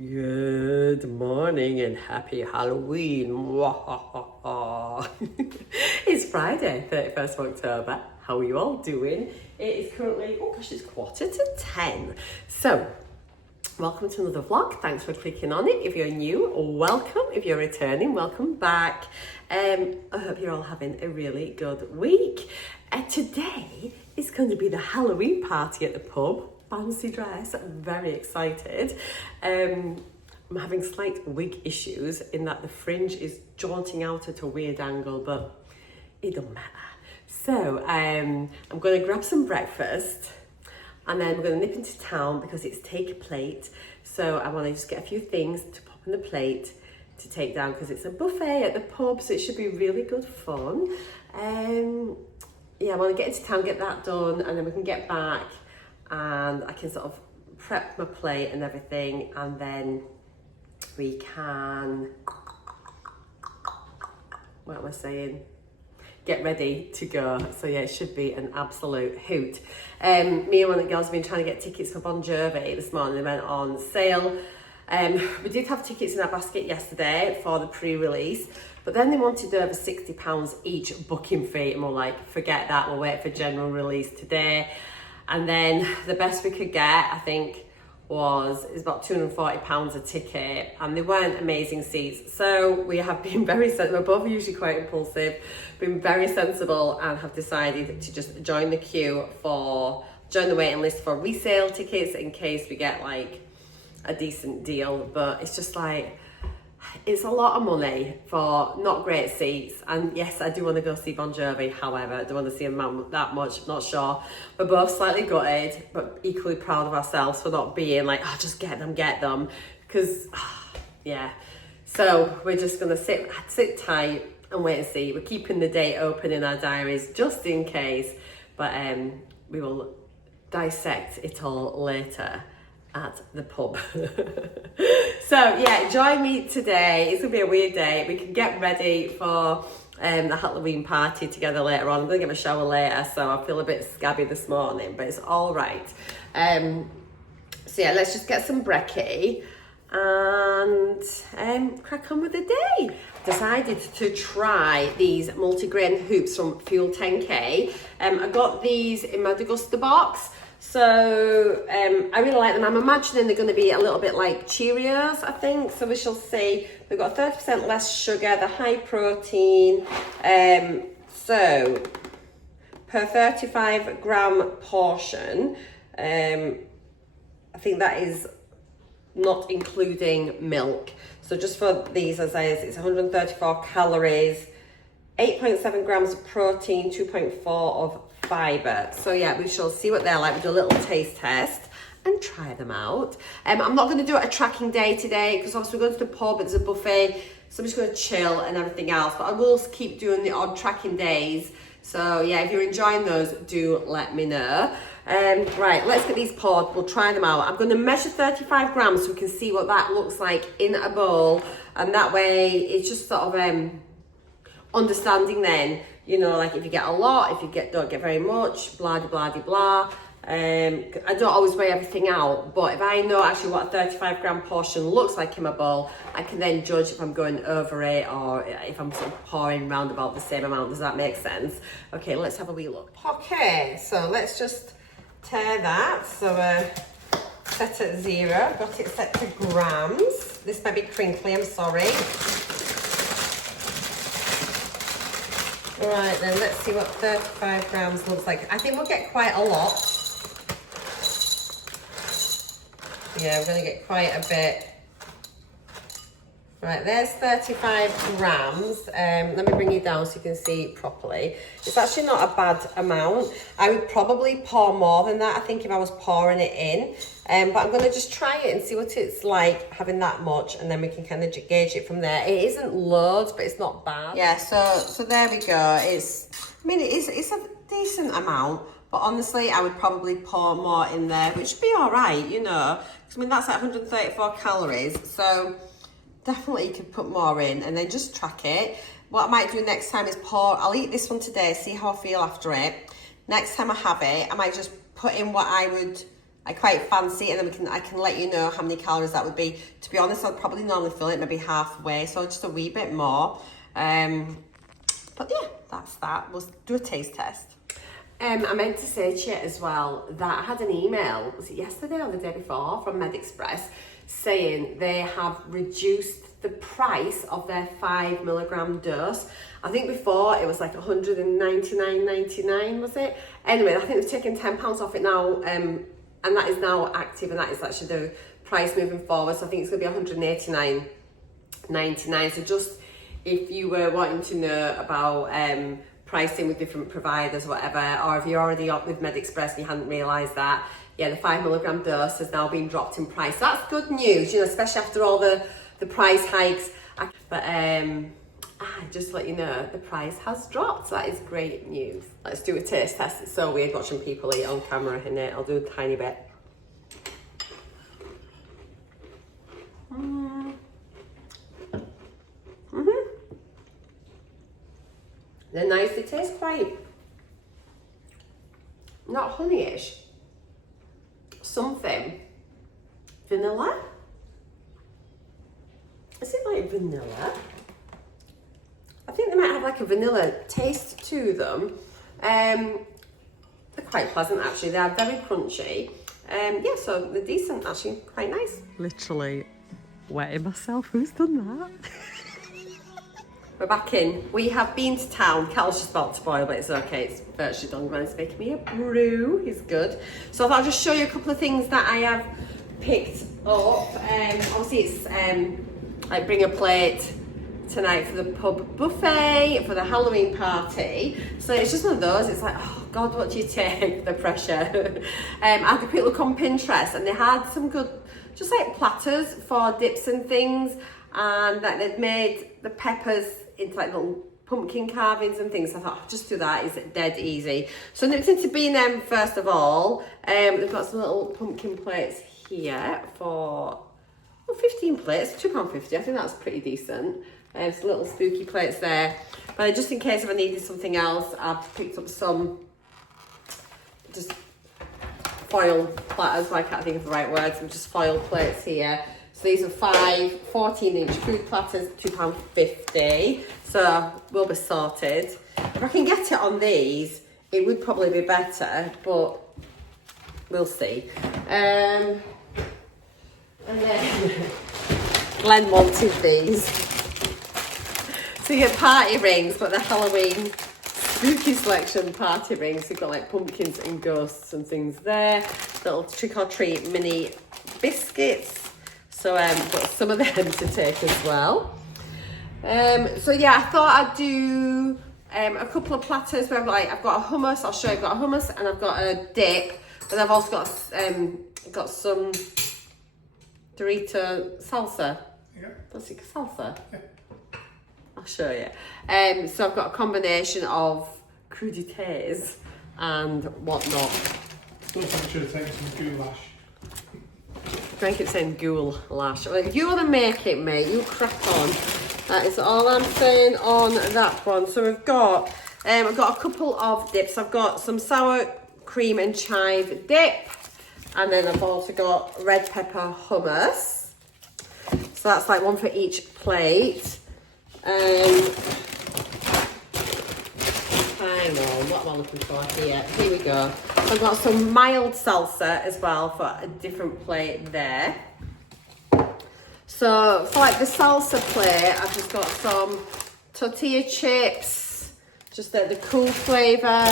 Good morning and happy Halloween. It's Friday, 31st of October. How are you all doing? It is currently, oh gosh, it's 9:45. So, welcome to another vlog. Thanks for clicking on it. If you're new, welcome. If you're returning, welcome back. I hope you're all having a really good week. Today is going to be the Halloween party at the pub. Fancy dress, very excited. I'm having slight wig issues in that the fringe is jaunting out at a weird angle, but it don't matter. So I'm going to grab some breakfast and then we're going to nip into town because it's take a plate. So I want to just get a few things to pop in the plate to take down because it's a buffet at the pub, so it should be really good fun. Yeah, I want to get into town, get that done, and then we can get back and I can sort of prep my plate and everything, and then we can, what am I saying? Get ready to go. So yeah, it should be an absolute hoot. Me and one of the girls have been trying to get tickets for Bon Jovi this morning. They went on sale. We did have tickets in our basket yesterday for the pre-release, but then they wanted over £60 each booking fee, and we're like, forget that, we'll wait for general release today. And then the best we could get, I think, is about £240 a ticket, and they weren't amazing seats. So we have been very sensible. We're both usually quite impulsive, been very sensible, and have decided to just join the waiting list for resale tickets in case we get like a decent deal. But it's just like, it's a lot of money for not great seats. And yes, I do want to go see Bon Jovi. However, I don't want to see him that much. Not sure. We're both slightly gutted, but equally proud of ourselves for not being like, oh, just get them. Because, yeah. So we're just going to sit tight and wait and see. We're keeping the date open in our diaries just in case. But we will dissect it all later at the pub. So yeah, join me today. It's gonna be a weird day. We can get ready for the Halloween party together later on. I'm gonna get my shower later, so I feel a bit scabby this morning, but it's all right. So yeah, let's just get some brekkie and crack on with the day. Decided to try these multigrain hoops from Fuel 10K. I got these in my DEGUSTABOX. So I really like them. I'm imagining they're going to be a little bit like Cheerios, I think. So we shall see. They've got 30% less sugar. They're high protein. So per 35 gram portion, I think that is not including milk. So just for these, as I say, it's 134 calories, 8.7 grams of protein, 2.4 of fiber. So yeah, we shall see what they're like. We do a little taste test and try them out. I'm not going to do a tracking day today because obviously we're going to the pub, it's a buffet, so I'm just going to chill and everything else, but I will keep doing the odd tracking days. So yeah, if you're enjoying those, do let me know. Right, let's get these poured. We'll try them out. I'm going to measure 35 grams so we can see what that looks like in a bowl, and that way it's just sort of understanding then, you know, like if you get a lot, if you don't get very much, blah, blah, blah, blah. I don't always weigh everything out, but if I know actually what a 35 gram portion looks like in my bowl, I can then judge if I'm going over it or if I'm sort of pouring round about the same amount. Does that make sense? Okay, let's have a wee look. Okay, so let's just tear that. So set at 0, got it set to grams. This may be crinkly, I'm sorry. Right then, let's see what 35 grams looks like. I think we'll get quite a lot. Yeah, we're going to get quite a bit. Right, there's 35 grams. Let me bring you down so you can see properly. It's actually not a bad amount. I would probably pour more than that, I think, if I was pouring it in. But I'm going to just try it and see what it's like having that much, and then we can kind of gauge it from there. It isn't loads, but it's not bad. Yeah, so there we go. It's a decent amount, but honestly, I would probably pour more in there, which would be all right, you know. Because, I mean, that's like 134 calories, so definitely you could put more in and then just track it. What I might do next time is I'll eat this one today, see how I feel after it. Next time I have it, I might just put in what I I quite fancy, and then I can let you know how many calories that would be. To be honest, I'd probably normally fill it maybe halfway, so just a wee bit more. But yeah, that's that. We'll do a taste test. I meant to say to you as well that I had an email, was it yesterday or the day before, from MedExpress saying they have reduced the price of their 5 milligram dose. I think before it was like $199.99, was it? Anyway, I think they've taken £10 off it now, and that is now active, and that is actually the price moving forward. So I think it's going to be $189.99. So just if you were wanting to know about pricing with different providers or whatever, or if you're already up with MedExpress and you hadn't realised that, yeah, the 5 milligram dose has now been dropped in price. So that's good news, you know, especially after all the price hikes. But just to let you know, the price has dropped. So that is great news. Let's do a taste test. It's so weird watching people eat on camera, isn't it? I'll do a tiny bit. They're nice. They taste quite, not honeyish, something. Vanilla? Is it like vanilla? I think they might have like a vanilla taste to them. They're quite pleasant actually. They are very crunchy. Yeah, so they're decent actually, quite nice. Literally wetting myself. Who's done that? We're back in. We have been to town. Cal's just about to boil, but it's okay. It's virtually done. Gwen's making me a brew. He's good. So I thought I'll just show you a couple of things that I have picked up. Obviously it's like bring a plate tonight for the pub buffet, for the Halloween party. So it's just one of those. It's like, oh God, what do you take? The pressure. I had a quick look on Pinterest and they had some good, just like platters for dips and things. And that they'd made the peppers into like little pumpkin carvings and things. So I thought, I'll just do that, it's dead easy. So I nipped into B&M first of all. They've got some little pumpkin plates here for 15 plates, £2.50. I think that's pretty decent. Some little spooky plates there. But just in case if I needed something else, I've picked up some just foil platters. I can't think of the right words. Just foil plates here. So these are 5 14-inch food platters, £2.50. So we'll be sorted. If I can get it on these, it would probably be better, but we'll see. And then Glenn wanted these. So you get party rings, but they're Halloween spooky selection party rings. You've got like pumpkins and ghosts and things there. Little trick or treat mini biscuits. So got some of them to take as well. So yeah, I thought I'd do a couple of platters where I've got a hummus. I'll show you. I've got a hummus and I've got a dip, but I've also got some Dorito salsa. Yeah. What's it, salsa? Yeah. I'll show you. So I've got a combination of crudités and whatnot. Still think I should have taken some goulash. I keep saying goulash. Well, if you want to make it, mate, you crack on. That is all I'm saying on that one. So we've got, I've got a couple of dips. I've got some sour cream and chive dip, and then I've also got red pepper hummus. So that's like one for each plate. Hang on, what am I looking for here? Here we go. So I've got some mild salsa as well for a different plate there. So for like the salsa plate, I've just got some tortilla chips, just the cool flavour.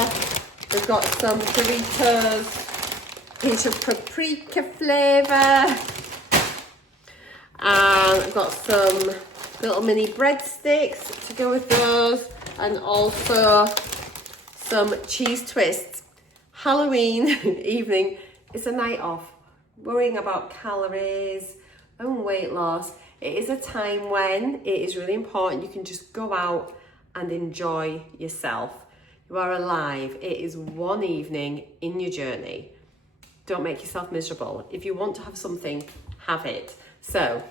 We've got some Doritos, pinch of paprika flavour. And I've got some little mini breadsticks to go with those, and also some cheese twists. Halloween evening is a night off. Worrying about calories and weight loss. It is a time when it is really important you can just go out and enjoy yourself. You are alive. It is one evening in your journey. Don't make yourself miserable. If you want to have something, have it. So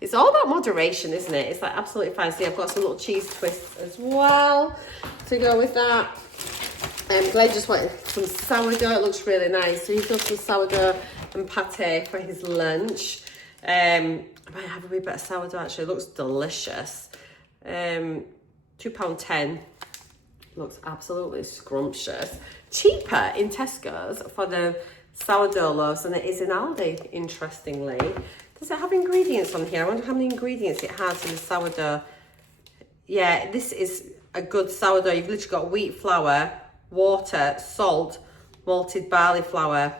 it's all about moderation, isn't it? It's like absolutely fine. See, I've got some little cheese twists as well to go with that. Glenn just wanted some sourdough. It looks really nice. So he's got some sourdough and pate for his lunch. I might have a wee bit of sourdough actually. It looks delicious. £2.10. Looks absolutely scrumptious. Cheaper in Tesco's for the sourdough loaves than it is in Aldi, interestingly. Does it have ingredients on here? I wonder how many ingredients it has in the sourdough. Yeah, this is a good sourdough. You've literally got wheat flour, water, salt, malted barley flour.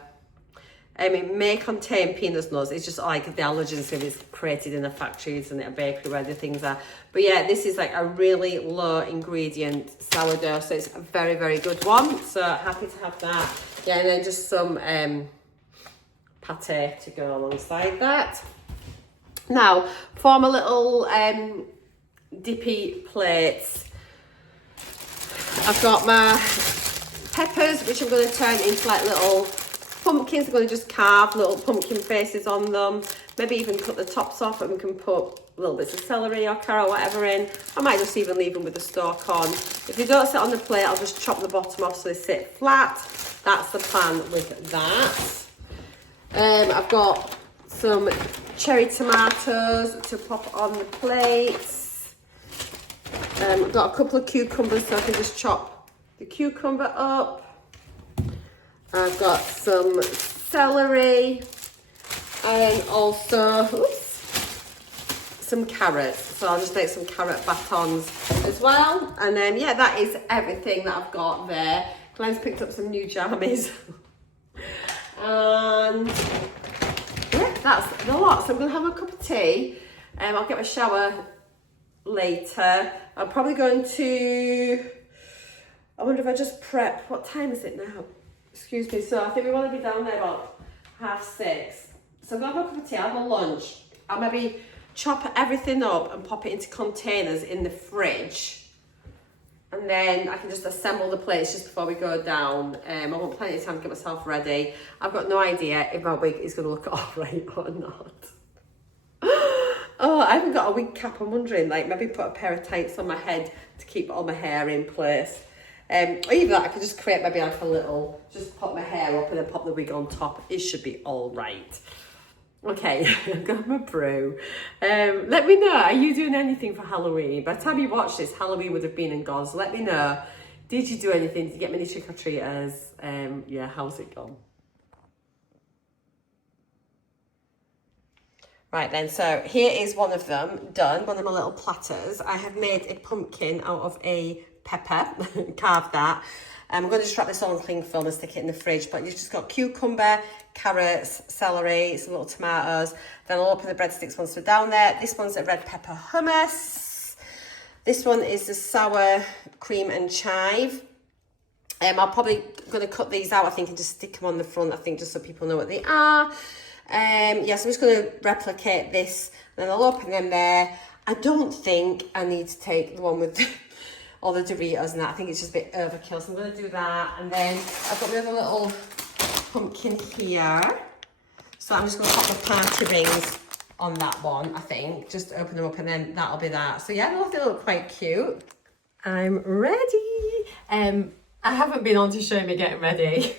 It may contain peanuts, nuts. It's just like the allergens if it's created in a factory, isn't it? A bakery where the things are. But yeah, this is like a really low ingredient sourdough. So it's a very, very good one. So happy to have that. Yeah, and then just some pate to go alongside that. Now, for my little dippy plates, I've got my peppers, which I'm going to turn into like little pumpkins. I'm going to just carve little pumpkin faces on them. Maybe even cut the tops off and we can put little bits of celery or carrot or whatever in. I might just even leave them with the stalk on. If they don't sit on the plate, I'll just chop the bottom off so they sit flat. That's the plan with that. I've got some cherry tomatoes to pop on the plates. I've got a couple of cucumbers so I can just chop the cucumber up. I've got some celery and also some carrots. So I'll just make some carrot batons as well. And then, yeah, that is everything that I've got there. Glenn's picked up some new jammies. And yeah, that's the lot. So I'm going to have a cup of tea. I'll get my shower later. I'm probably going to, I wonder if I just prep. What time is it now? Excuse me. So I think we want to be down there about 6:30. So I'm going to have a cup of tea, I'll have a lunch. I'll maybe chop everything up and pop it into containers in the fridge. And then I can just assemble the plates just before we go down. I want plenty of time to get myself ready. I've got no idea if my wig is going to look all right or not. Oh, I haven't got a wig cap. I'm wondering, like, maybe put a pair of tights on my head to keep all my hair in place. Or even that, I could just create maybe like a little, just pop my hair up and then pop the wig on top. It should be all right. Okay, I've got my brew. Let me know, are you doing anything for Halloween? By the time you watch this, Halloween would have been and gone. So let me know, did you do anything? Did you get many trick-or-treaters? Yeah, how's it gone? Right then, so here is one of them done, one of my little platters. I have made a pumpkin out of a pepper, carved that. I'm going to just wrap this all in cling film and stick it in the fridge, but you've just got cucumber, carrots, celery, some little tomatoes. Then I'll open the breadsticks once we're down there. This one's a red pepper hummus. This one is the sour cream and chive. I'm probably going to cut these out, I think, and just stick them on the front, I think, just so people know what they are. Yes, I'm just going to replicate this, and then I'll open them there. I don't think I need to take the one with all the Doritos and that. I think it's just a bit overkill, so I'm going to do that. And then I've got my other little pumpkin here. So I'm just going to pop the party rings on that one, I think. Just open them up and then that'll be that. So yeah, they look quite cute. I'm ready. I haven't been on to show me getting ready.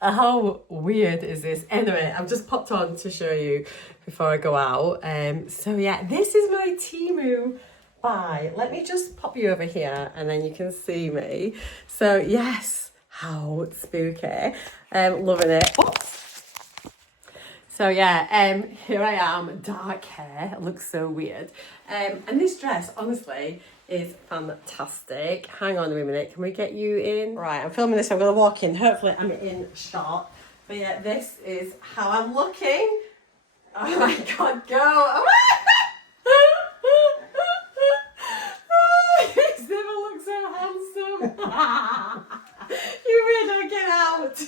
How weird is this? Anyway, I've just popped on to show you before I go out. So yeah, this is my Temu buy. Let me just pop you over here and then you can see me. So yes, how spooky. Loving it. Oops. So yeah, here I am, dark hair. It looks so weird. And this dress, honestly, is fantastic. Hang on a minute, can we get you in? Right, I'm filming this, I'm gonna walk in. Hopefully I'm in shot. But yeah, this is how I'm looking. Oh my God, go. Oh he's never looked so handsome. You really don't get out.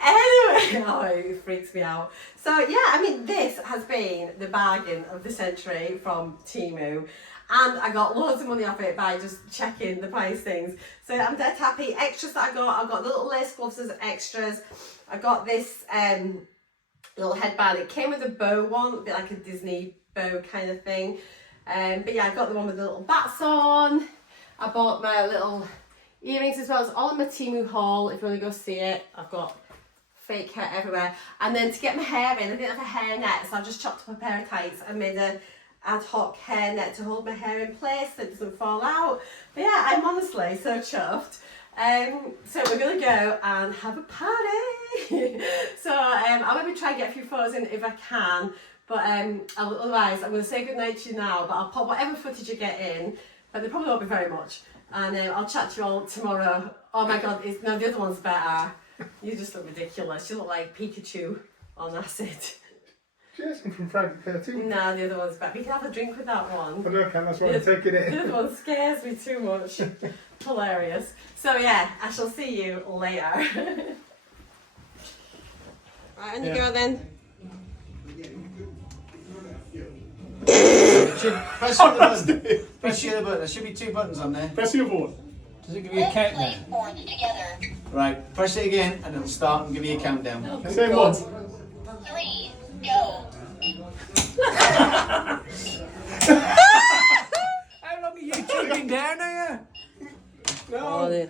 Anyway, oh, it freaks me out. So yeah, I mean, this has been the bargain of the century from Temu. And I got loads of money off it by just checking the price things. So I'm dead happy. Extras that I got the little lace gloves as extras. I got this little headband. It came with a bow one, a bit like a Disney bow kind of thing. But yeah, I got the one with the little bats on. I bought my little earrings as well. It's all in my Temu haul. If you want to go see it, I've got fake hair everywhere. And then to get my hair in, I didn't have a hair net, so I just chopped up a pair of tights and made a ad hoc hair net to hold my hair in place so it doesn't fall out. But yeah, I'm honestly so chuffed. So we're gonna go and have a party. So I'll maybe try and get a few photos in if I can. But otherwise, I'm gonna say goodnight to you now. But I'll put whatever footage I get in. But there probably won't be very much. And I'll chat to you all tomorrow. Oh my God, no, the other one's better. You just look ridiculous. You look like Pikachu on acid. Jason from Friday the 13th. No, the other one's better. We can have a drink with that one. I don't care, that's why I'm taking it. The other one scares me too much. Hilarious. So yeah, I shall see you later. Right, on you go then. Press the button. Press the other button. There should be 2 buttons on there. Press the other one. Does it give you a countdown? Right, press it again and it'll start and give you a countdown. Oh, Same God. one. 3, go. How long are you choking down here? Oh,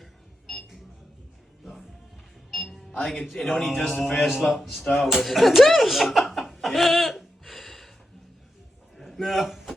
I think it only does the first lot to start with. No.